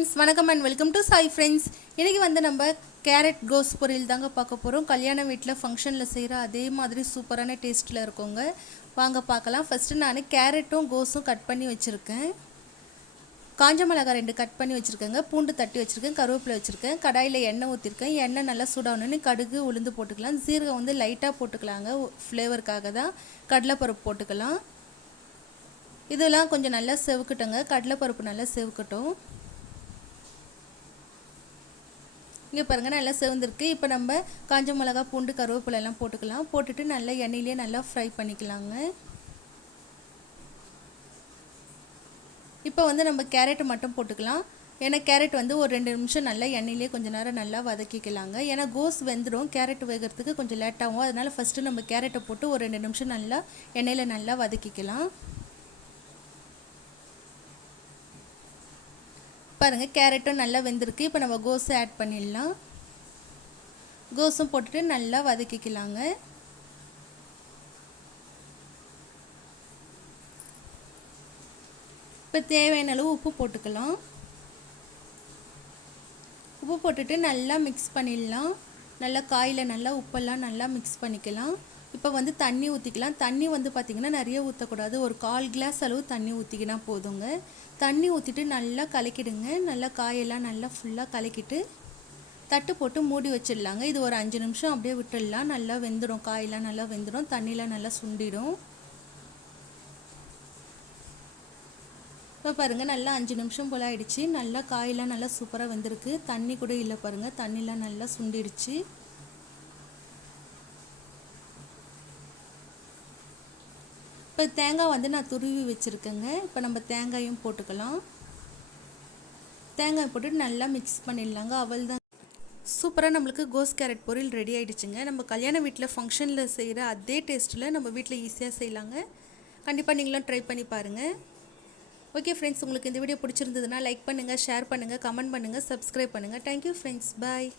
Friends, வணக்கம் and welcome to Sai friends. இன்றைக்கி வந்து நம்ம கேரட் கோஸ் பொரியல் தாங்க பார்க்க போகிறோம். கல்யாண வீட்டில் ஃபங்க்ஷனில் செய்கிற அதே மாதிரி சூப்பரான டேஸ்ட்டில் இருக்குங்க. வாங்க பார்க்கலாம். ஃபஸ்ட்டு நான் கேரட்டும் கோஸும் கட் பண்ணி வச்சுருக்கேன். காஞ்ச மிளகாய் 2 கட் பண்ணி வச்சுருக்கேங்க. பூண்டு தட்டி வச்சுருக்கேன். கருவேப்பிலை வச்சுருக்கேன். கடாயில் எண்ணெய் ஊற்றிருக்கேன். எண்ணெய் நல்லா சூடாகணுன்னு கடுகு உளுந்து போட்டுக்கலாம். சீரகம் வந்து லைட்டாக போட்டுக்கலாங்க, ஃப்ளேவருக்காக தான். கடலைப்பருப்பு போட்டுக்கலாம். இதெல்லாம் கொஞ்சம் நல்லா செவுக்கட்டுங்க. கடலைப்பருப்பு நல்லா செவுக்கட்டும். இங்கே பாருங்கள், நல்லா செவந்திருக்கு. இப்போ நம்ம காஞ்ச மிளகா, பூண்டு, கருவேப்பிலை எல்லாம் போட்டுக்கலாம். போட்டுட்டு நல்லா எண்ணெயிலே நல்லா ஃப்ரை பண்ணிக்கலாங்க. இப்போ வந்து நம்ம கேரட்டு மட்டும் போட்டுக்கலாம். ஏன்னா கேரட் வந்து ஒரு 2 நிமிஷம் நல்லா எண்ணெயிலே கொஞ்சம் நேரம் நல்லா வதக்கிக்கலாங்க. ஏன்னா கோஸ் வெந்துடும், கேரட் வேகிறதுக்கு கொஞ்சம் லேட்டாகும். அதனால் ஃபஸ்ட்டு நம்ம கேரட்டை போட்டு ஒரு 2 நிமிஷம் நல்லா எண்ணெயில் நல்லா வதக்கிக்கலாம். பாருங்கள், கேரட்டும் நல்லா வெந்திருக்கு. இப்போ நம்ம கோஸை ஆட் பண்ணிடலாம். கோஸும் போட்டுட்டு நல்லா வதக்கிக்கலாங்க. இப்போ தேவையான அளவு உப்பு போட்டுக்கலாம். உப்பு போட்டுட்டு நல்லா மிக்ஸ் பண்ணிடலாம். நல்லா காயில் நல்லா உப்பெல்லாம் நல்லா மிக்ஸ் பண்ணிக்கலாம். இப்போ வந்து தண்ணி ஊற்றிக்கலாம். தண்ணி வந்து பார்த்திங்கன்னா நிறைய ஊற்றக்கூடாது. ஒரு 1/4 கிளாஸ் அளவு தண்ணி ஊற்றிக்கினா போதுங்க. தண்ணி ஊற்றிட்டு நல்லா கலக்கிடுங்க. நல்லா காயெல்லாம் நல்லா ஃபுல்லாக கலக்கிட்டு தட்டு போட்டு மூடி வச்சிடலாங்க. இது ஒரு 5 நிமிஷம் அப்படியே விட்டுடலாம். நல்லா வெந்துடும், காயெல்லாம் நல்லா வெந்துடும், தண்ணியெலாம் நல்லா சுண்டிடும். இப்போ பாருங்கள், நல்லா 5 நிமிஷம் போல் ஆகிடுச்சு. நல்லா காயெல்லாம் நல்லா சூப்பராக வெந்திருக்கு. தண்ணி கூட இல்லை பாருங்கள், தண்ணிலாம் நல்லா சுண்டிடுச்சு. இப்போ தேங்காய் வந்து நான் துருவி வச்சுருக்கேங்க. இப்போ நம்ம தேங்காயும் போட்டுக்கலாம். தேங்காய் போட்டு நல்லா மிக்ஸ் பண்ணிடலாங்க. அவள் தான் சூப்பராக நம்மளுக்கு கோஸ் கேரட் பொரியல் ரெடி ஆகிடுச்சுங்க. நம்ம கல்யாண வீட்டில் ஃபங்க்ஷனில் செய்கிற அதே டேஸ்ட்டில் நம்ம வீட்டில் ஈஸியாக செய்யலாங்க. கண்டிப்பாக நீங்களும் ட்ரை பண்ணி பாருங்கள். ஓகே ஃப்ரெண்ட்ஸ், உங்களுக்கு இந்த வீடியோ பிடிச்சிருந்ததுன்னா லைக் பண்ணுங்கள், ஷேர் பண்ணுங்கள், கமெண்ட் பண்ணுங்கள், சப்ஸ்கிரைப் பண்ணுங்கள். தேங்க்யூ ஃப்ரெண்ட்ஸ், பாய்.